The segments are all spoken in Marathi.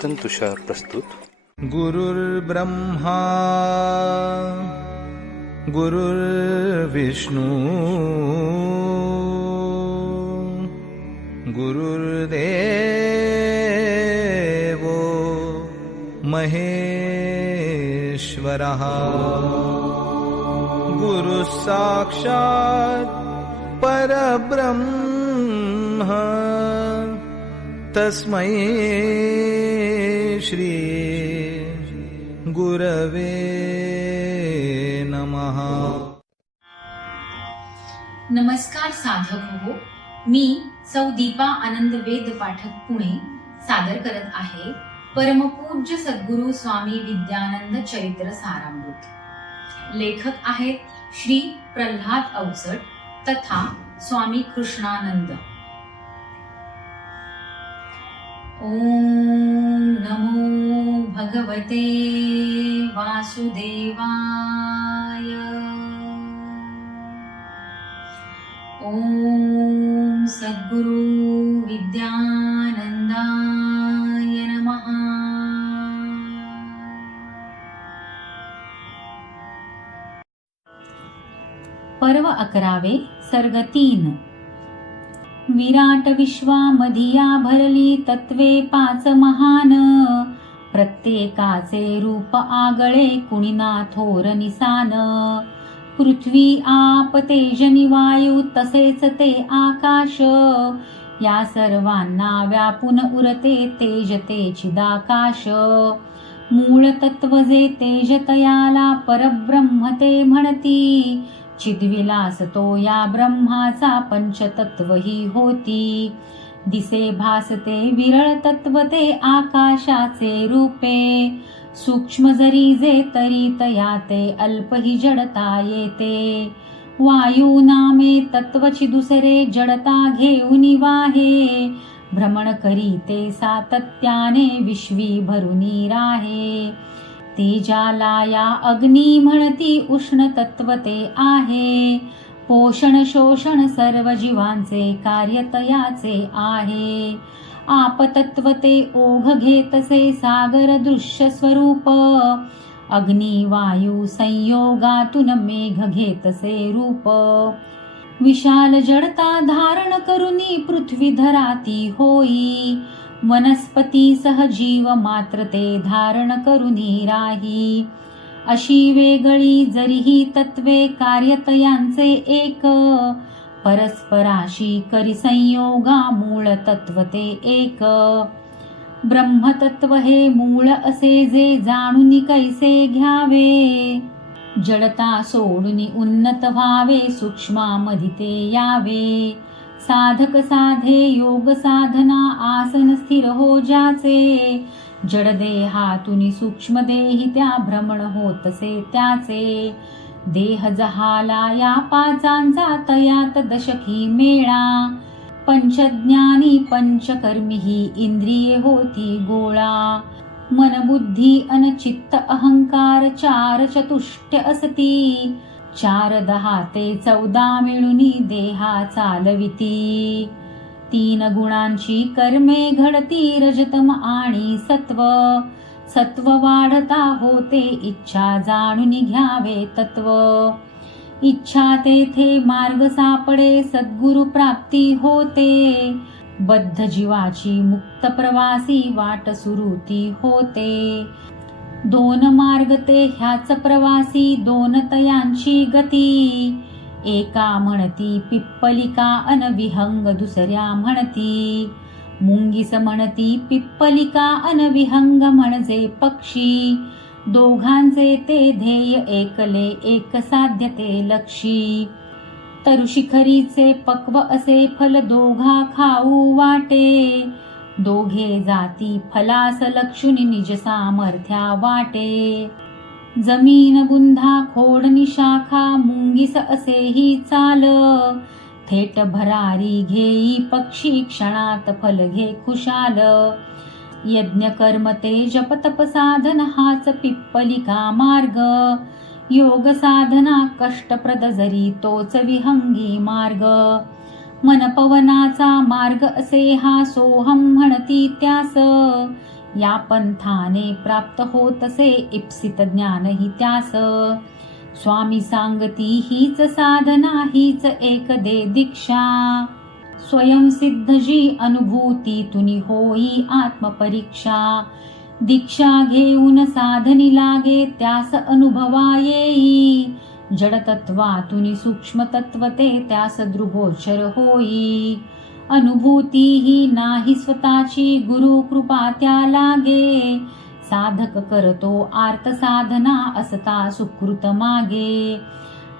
चेतन तुषार प्रस्तुत. गुरुर्ब्रह्मा गुरुर्विष्णू गुरुर्देवो महेश्वरः गुरुः साक्षात् परब्रह्म तस्मै श्री गुरवे नमः. नमस्कार साधक हो, मी सौ दीपा आनंद वेद पाठक पुणे सादर करत आहे परमपूज्य सद्गुरु स्वामी विद्यानंद चरित्र सारामृत. लेखक आहेत श्री प्रल्हाद अवचट तथा स्वामी कृष्णानंद. ओम नमो भगवते वासुदेवाय. ओम सद्गुरु विद्यानंदाय नमः. पर्व 11 सर्ग 3. विराट विश्वामधिया भरली तत्वे 5 महान. प्रत्येकाचे रूप आगळे कुणीना थोर निसान. पृथ्वी आप तेजनि वायू तसेच ते आकाश. या सर्वांना व्यापून उरते तेज ते चिदाकाश. मूळ तत्व जे तेज तयाला परब्रह्म ते म्हणती. चिद्विलास तो या ब्रह्माचा पंचतत्व ही होती. दिसे भासते विरळ तत्व ते आकाशाचे रूपे. सूक्ष्म जरी जे तरी तया ते अल्प ही जडता येते. वायू नामे तत्वची दुसरे जडता घेऊन वाहे. भ्रमण करीते सातत्याने विश्वी भरुनी राहे. तेजाला या अग्नी म्हणती उष्ण तत्व ते आहे. पोषण शोषण सर्व जीवांचे कार्य तयाचे आहे. आपतत्व ते ओघ घेतसे सागर दृश्य स्वरूप. अग्नी वायू संयोगातून मेघ घेतसे रूप. विशाल जडता धारण करुनी पृथ्वी धराती होई. वनस्पती सह जीव मात्र ते धारण करुनी राही. अशी वेगळी जरीही तत्वे कार्यतयांचे एक. परस्पराशी करी संयोगा मूळ तत्व ते एक. ब्रह्मतत्व हे मूळ असे जे जाणून कैसे घ्यावे. जडता सोडून उन्नत व्हावे सूक्ष्मामधी ते यावे. साधक साधे योग साधना आसन स्थिर हो ज्याचे. जड देहातून सूक्ष्म देही त्या भ्रमण होतसे त्याचे. देह जहाला या पाचांचा तयात दशकी मेळा. पंचज्ञानी पंचकर्मी ही इंद्रिये होती गोळा. मन बुद्धी अन चित्त अहंकार 4 चतुष्ट असती. 4 10 ते 14 मिळूनी देहा चालविती. 3 गुणांची कर्मे घडती रजतम आणि सत्व. सत्व वाढता होते इच्छा जाणून घ्यावे तत्व. इच्छा तेथे मार्ग सापडे सद्गुरु प्राप्ती होते. बद्ध जीवाची मुक्त प्रवासी वाट सुरुती होते. 2 मार्ग ते ह्याच प्रवासी 2 तयांची गती. एका म्हणती पिप्पलिका अन विहंग दुसऱ्या म्हणती. मुंगीस म्हणती पिप्पलिका अन विहंग म्हणजे पक्षी. दोघांचे ते ध्येय एकले एक साध्य ते लक्षी. तरुशिखरीचे पक्व असे फल दोघा खाऊ वाटे. दोघे जाती फलास लक्षुनी निज सामर्थ्या वाटे. जमीन बुंधा खोडनी शाखा मुंगीस असेही चाल. थेट भरारी घेई पक्षी क्षणात फल घे खुशाल. यज्ञ कर्म ते जप तप साधन हाच पिप्पलिका मार्ग. योग साधना कष्टप्रद जरी तोच विहंगी मार्ग. मन पवनाचा मार्ग असे हा सोहम म्हणती त्यास. या पंथाने प्राप्त होतसे इप्सित ज्ञान ही त्यास. स्वामी सांगती हीच साधना हीच एक दे दीक्षा. स्वयंसिद्ध जी अनुभूती तुनी होई आत्मपरीक्षा. दीक्षा घेऊन साधनी लागे त्यास अनुभवा येई. जडतत्वातुनी सूक्ष्म तत्वते त्यास दृगोचर होई. अनुभूती ही नाही स्वतःची गुरु कृपा त्या लागे. साधक करतो आर्त साधना असता सुकृत मागे.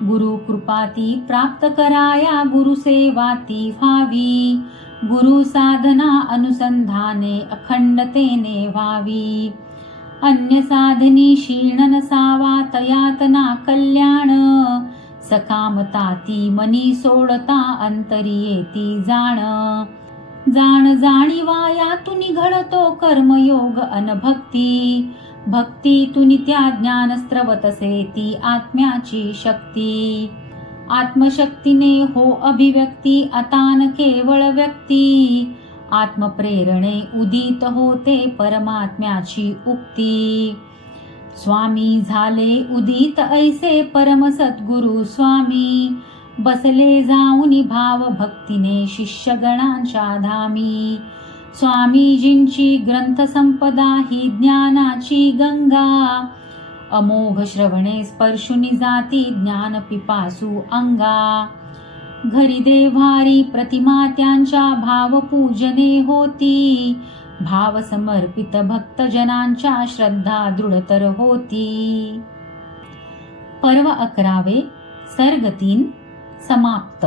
गुरु कृपा ती प्राप्त कराया गुरु सेवा ती व्हावी. गुरु साधना अनुसंधाने अखंडतेने व्हावी. अन्य साधनी क्षीण नसावा तयातना कल्याण. सकामता ती मनी सोडता अंतरी येती जाण. जाण जाणीवा यातुनी घडतो कर्मयोग अनभक्ती. भक्तीतुनी त्या ज्ञान स्रवतसे ती आत्म्याची शक्ती. आत्मशक्तीने हो अभिव्यक्ती अतान केवळ व्यक्ती. आत्मप्रेरणे उदित होते परमात्म्याची उक्ती. स्वामी झाले उदित ऐसे परम सद्गुरु स्वामी. बसले जाऊनी भाव भक्तीने शिष्यगणांच्या धामी. स्वामीजींची ग्रंथ संपदा ही ज्ञानाची गंगा. अमोघ श्रवणे स्पर्शुनी जाती ज्ञान पिपासू अंगा. घरी देव्हारी प्रतिमा त्यांच्या भावपूजने होती. भाव समर्पित भक्तजनांच्या श्रद्धा दृढतर होती. पर्व 11 सर्ग 3 समाप्त.